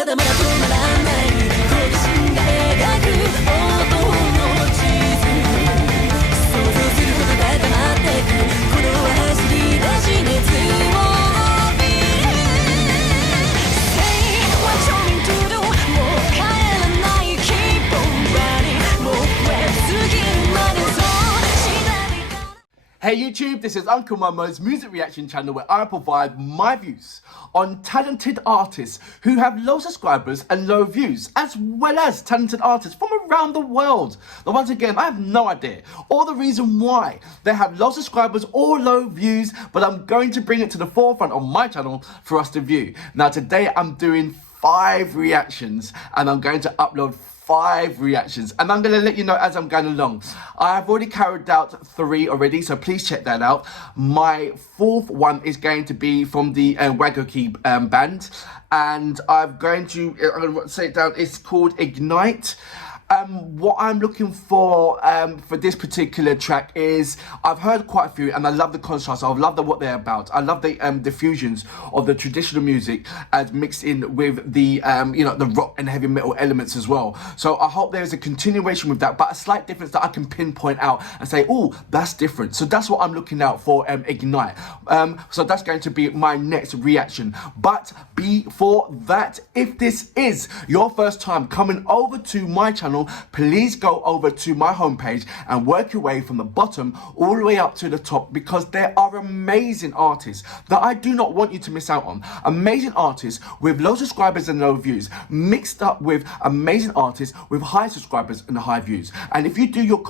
まだまだ止まらない好奇心が描く音の地図想像するほど高まってく鼓動は走り出し熱を帯びる Say what you mean to do もう帰らない Keep on running もう上すぎるまでそう Hey YouTube, this is Uncle Momo's music reaction channel where I provide my views on talented artists who have low subscribers and low views, as well as talented artists from around the world. Now once again, I have no idea or the reason why they have low subscribers or low views, but I'm going to bring it to the forefront of my channel for us to view. Now today I'm doing 5 reactions and I'm going to upload 5 reactions and I'm going to let you know as I'm going along. I have already carried out 3 already, so please check that out. My 4th one is going to be from the Wagakki Band, and I'm going to say it down. It's called Ignite. What I'm looking for this particular track is, I've heard quite a few and I love the contrast. I love what they're about. I love the fusions of the traditional music as mixed in with the you know, the rock and heavy metal elements as well. So I hope there's a continuation with that, but a slight difference that I can pinpoint out and say, oh, that's different. So that's what I'm looking out for, Ignite. So that's going to be my next reaction. But before that, if this is your first time coming over to my channel, please go over to my homepage and work your way from the bottom all the way up to the top, because there are amazing artists that I do not want you to miss out on. Amazing artists with low subscribers and low views mixed up with amazing artists with high subscribers and high views. And if you do your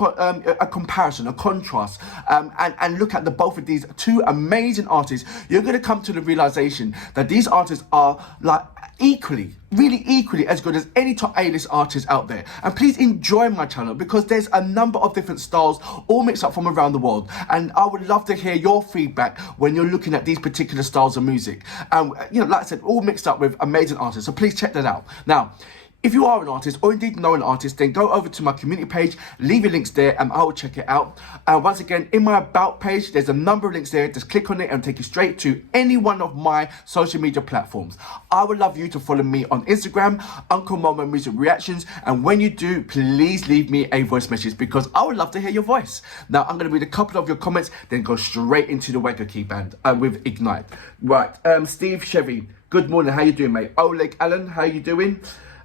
a comparison, a contrast, and look at the both of these 2 amazing artists, you're going to come to the realization that these artists are like really equally as good as any top A-list artists out there. And please enjoy my channel, because there's a number of different styles all mixed up from around the world, and I would love to hear your feedback when you're looking at these particular styles of music. You know, like I said, all mixed up with amazing artists, so please check that out. Now, if you are an artist or indeed know an artist, then go over to my community page, leave your links there and I will check it out. And once again, in my about page, there's a number of links there. Just click on it and take you straight to any one of my social media platforms. I would love you to follow me on Instagram, Uncle Momo Music Reactions. And when you do, please leave me a voice message, because I would love to hear your voice. Now, I'm going to read a couple of your comments, then go straight into the Wagakki Band with Ignite. Right, Steve Chevy, good morning. How you doing, mate? Oleg Allen, how you doing?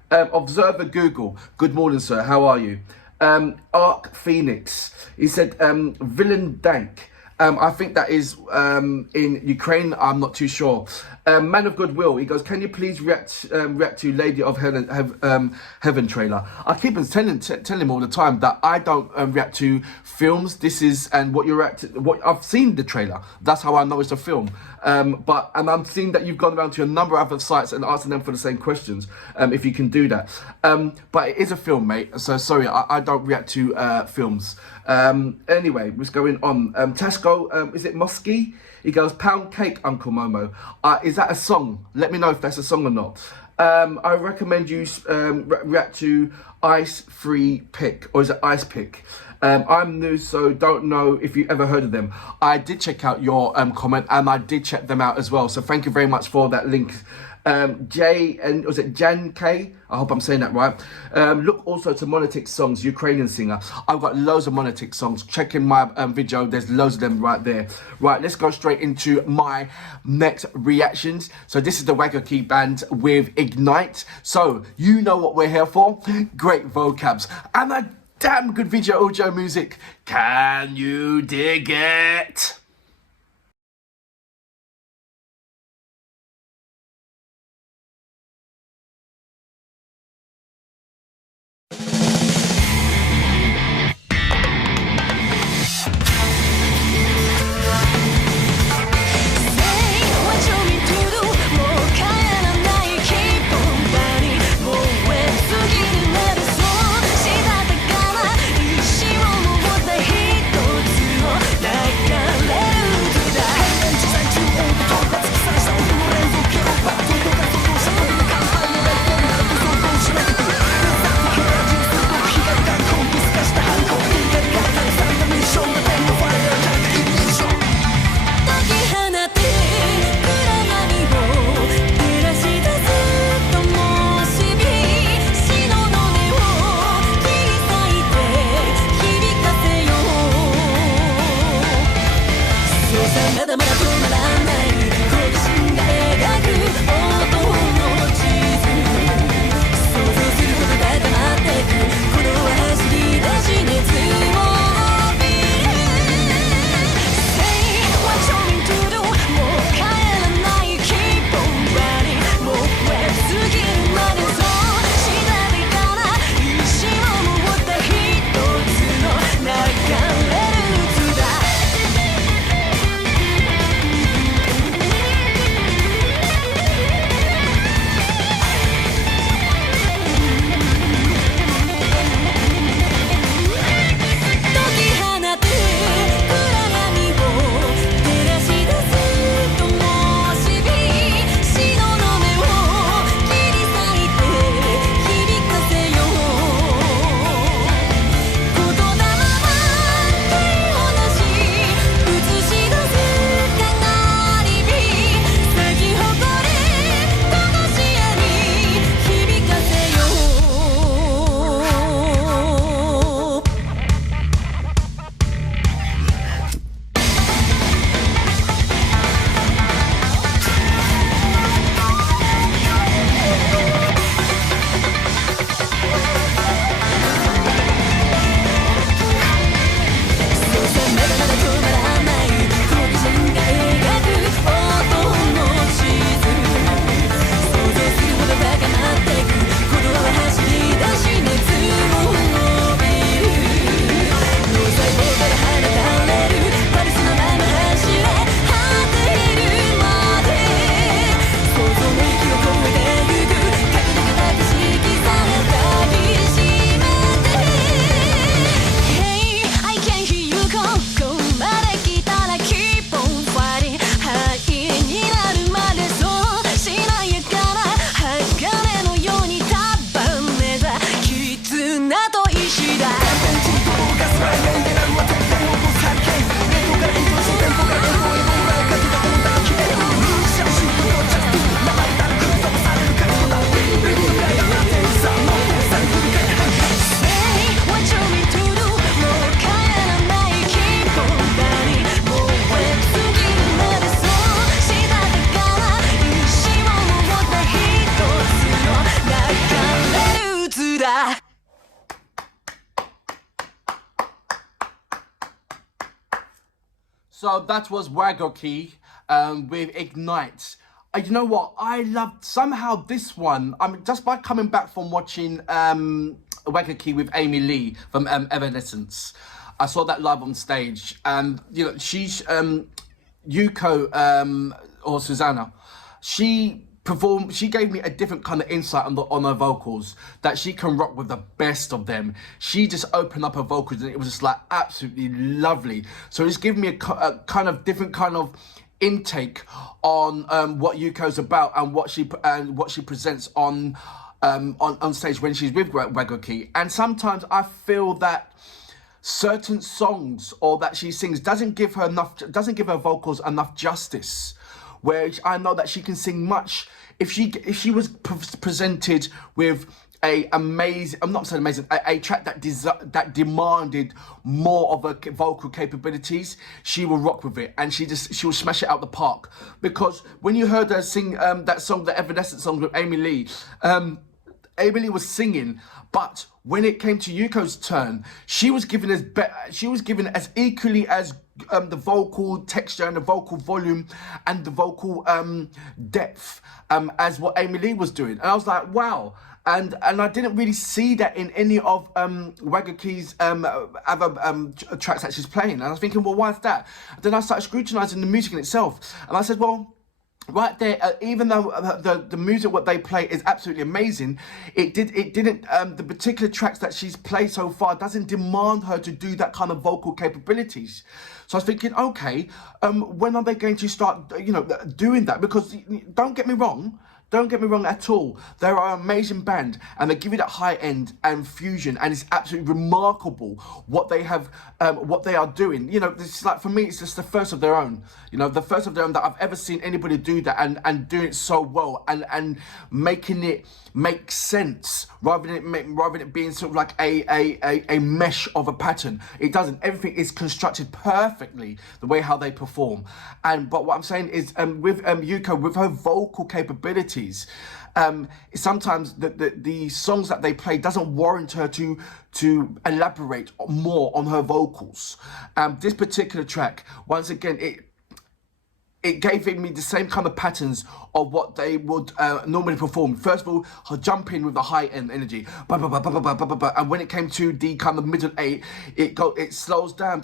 Observer Google, good morning, sir. How are you? Arc Phoenix, he said, Villain Dank. I think that is in Ukraine. I'm not too sure. Man of Goodwill, he goes, can you please react to Lady of Heaven trailer? I keep on telling him all the time that I don't react to films. This is, and what I've seen the trailer. That's how I know it's a film. And I'm seeing that you've gone around to a number of other sites and asking them for the same questions. If you can do that. But it is a film, mate. So sorry, I don't react to films. Anyway, what's going on? Tasco, is it Mosky? He goes, pound cake, Uncle Momo. Is that a song? Let me know if that's a song or not. I recommend you react to Ice Free Pick, or is it Ice Pick? I'm new, so don't know if you ever heard of them. I did check out your comment, and I did check them out as well. So thank you very much for that link. Was it Jan K? I hope I'm saying that right. Look also to Monotic Songs, Ukrainian singer. I've got loads of Monotic songs. Check in my video, there's loads of them right there. Right, let's go straight into my next reactions. So this is the Wagakki Band with Ignite. So you know what we're here for. Great vocabs and a damn good video audio music. Can you dig it? Let So that was Wagakki with Ignite. You know what? I loved somehow this one. I mean, just by coming back from watching Wagakki with Amy Lee from EVANESCENCE. I saw that live on stage, and you know, she's Yuko or Susanna. She gave me a different kind of insight on her vocals, that she can rock with the best of them. She just opened up her vocals and it was just like absolutely lovely. So it's given me a kind of different kind of intake on what Yuko's about and what she presents on stage when she's with Wagakki. And sometimes I feel that certain songs or that she sings doesn't give her vocals enough justice, where I know that she can sing much. If she was presented with a track that demanded more of her vocal capabilities, she will rock with it, and she will smash it out the park. Because when you heard her sing that song, the Evanescence song with Amy Lee, Amy Lee was singing, but when it came to Yuko's turn, she was given as equally as the vocal texture and the vocal volume and the vocal depth as what Amy Lee was doing. And I was like, wow. And I didn't really see that in any of Wagakki's other tracks that she's playing. And I was thinking, well, why is that? And then I started scrutinizing the music in itself, and I said, well, right there, even though the music what they play is absolutely amazing, it didn't the particular tracks that she's played so far doesn't demand her to do that kind of vocal capabilities. So I was thinking, okay, when are they going to start, doing that? Because don't get me wrong at all. They're an amazing band, and they give you that high end and fusion, and it's absolutely remarkable what they have, what they are doing. This is like, for me, it's just the first of their own. The first of their own that I've ever seen anybody do that and doing it so well and making it make sense rather than it being sort of like a mesh of a pattern. It doesn't. Everything is constructed perfectly the way how they perform. But what I'm saying is, with Yuko, with her vocal capabilities, sometimes the songs that they play doesn't warrant her to elaborate more on her vocals. This particular track, once again, it gave me the same kind of patterns of what they would normally perform. First of all, her jump in with the high end energy, and when it came to the kind of middle eight, it slows down,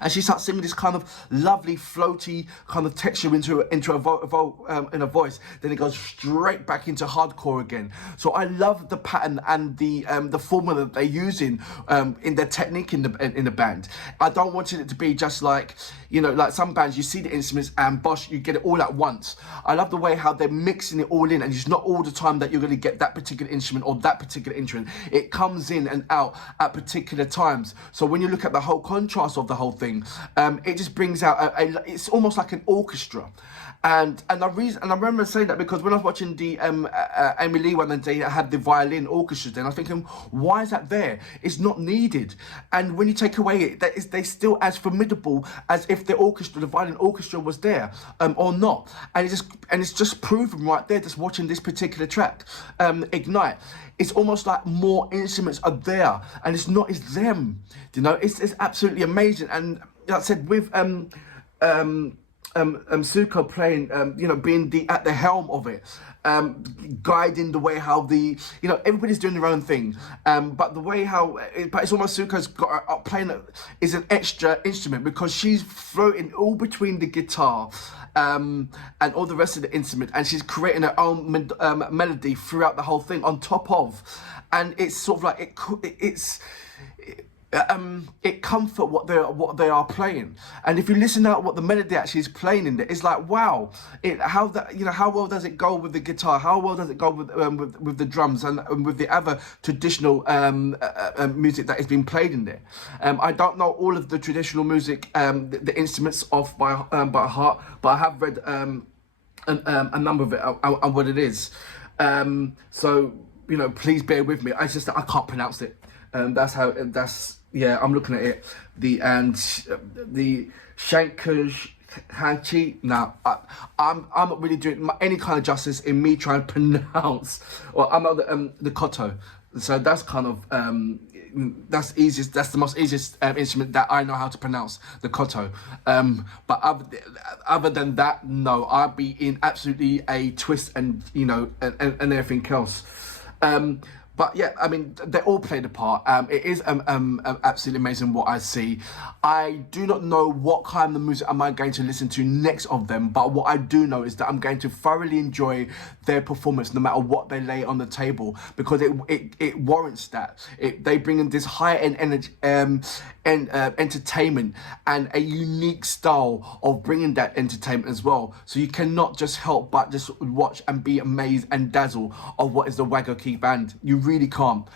and she starts singing this kind of lovely floaty kind of texture into a voice. Then it goes straight back into hardcore again. So I love the pattern and the formula that they're using in their technique in the band. I don't want it to be just like some bands, you see the instruments and bosh, you get it all at once. I love the way how they're mixing it all in, and it's not all the time that you're going to get that particular instrument or that particular instrument. It comes in and out at particular times. So when you look at the whole contrast of the whole thing, it just brings out it's almost like an orchestra. And I remember saying that because when I was watching the Amy Lee one, and they had the violin orchestra, then I was thinking, why is that there? It's not needed. And when you take away it, they're still as formidable as if the violin orchestra was there or not. And it's just proven right there, just watching this particular track, Ignite. It's almost like more instruments are there, and it's them. It's absolutely amazing. And like I said, with Suko playing, being at the helm of it, guiding the way how everybody's doing their own thing, but the way how, but it's almost Suko's got playing is an extra instrument, because she's floating all between the guitar and all the rest of the instrument, and she's creating her own melody throughout the whole thing on top of, and it's sort of like it comfort what they are playing. And if you listen out what the melody actually is playing in there, it's like, wow, how well does it go with the guitar, how well does it go with the drums and with the other traditional music that is being played in there. I don't know all of the traditional music, the instruments off by heart, but I have read a number of it and what it is. So please bear with me. I can't pronounce it. I'm looking at it. The Shankaj Hanchi. Now, I'm not really doing any kind of justice in me trying to pronounce. Or I'm not the Koto. So that's kind of that's easiest. That's the most easiest instrument that I know how to pronounce, the koto. But other than that, no, I'd be in absolutely a twist and and everything else. But yeah, I mean, they all played a part. It is absolutely amazing what I see. I do not know what kind of music am I going to listen to next of them, but what I do know is that I'm going to thoroughly enjoy their performance no matter what they lay on the table, because it warrants that. They bring in this high-end energy, entertainment, and a unique style of bringing that entertainment as well. So you cannot just help but just watch and be amazed and dazzle of what is the Wagakki Band. You really can't.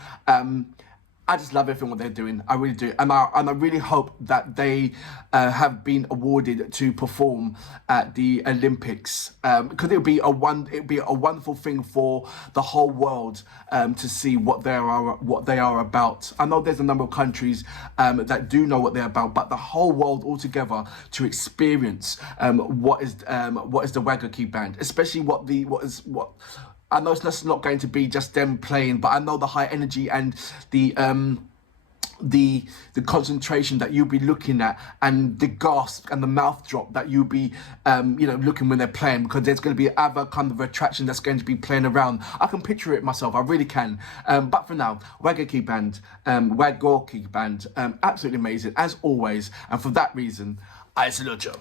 I just love everything what they're doing. I really do, and I really hope that they have been awarded to perform at the Olympics, because it'll be a wonderful thing for the whole world to see what they are about. I know there's a number of countries that do know what they're about, but the whole world altogether to experience what is the Wagakki Band, especially what I know it's not going to be just them playing, but I know the high energy and the concentration that you'll be looking at, and the gasp and the mouth drop that you'll be looking when they're playing, because there's going to be other kind of attraction that's going to be playing around. I can picture it myself, I really can. But for now, Wagakki Band, Wagakki Band, absolutely amazing as always, and for that reason, I salute you.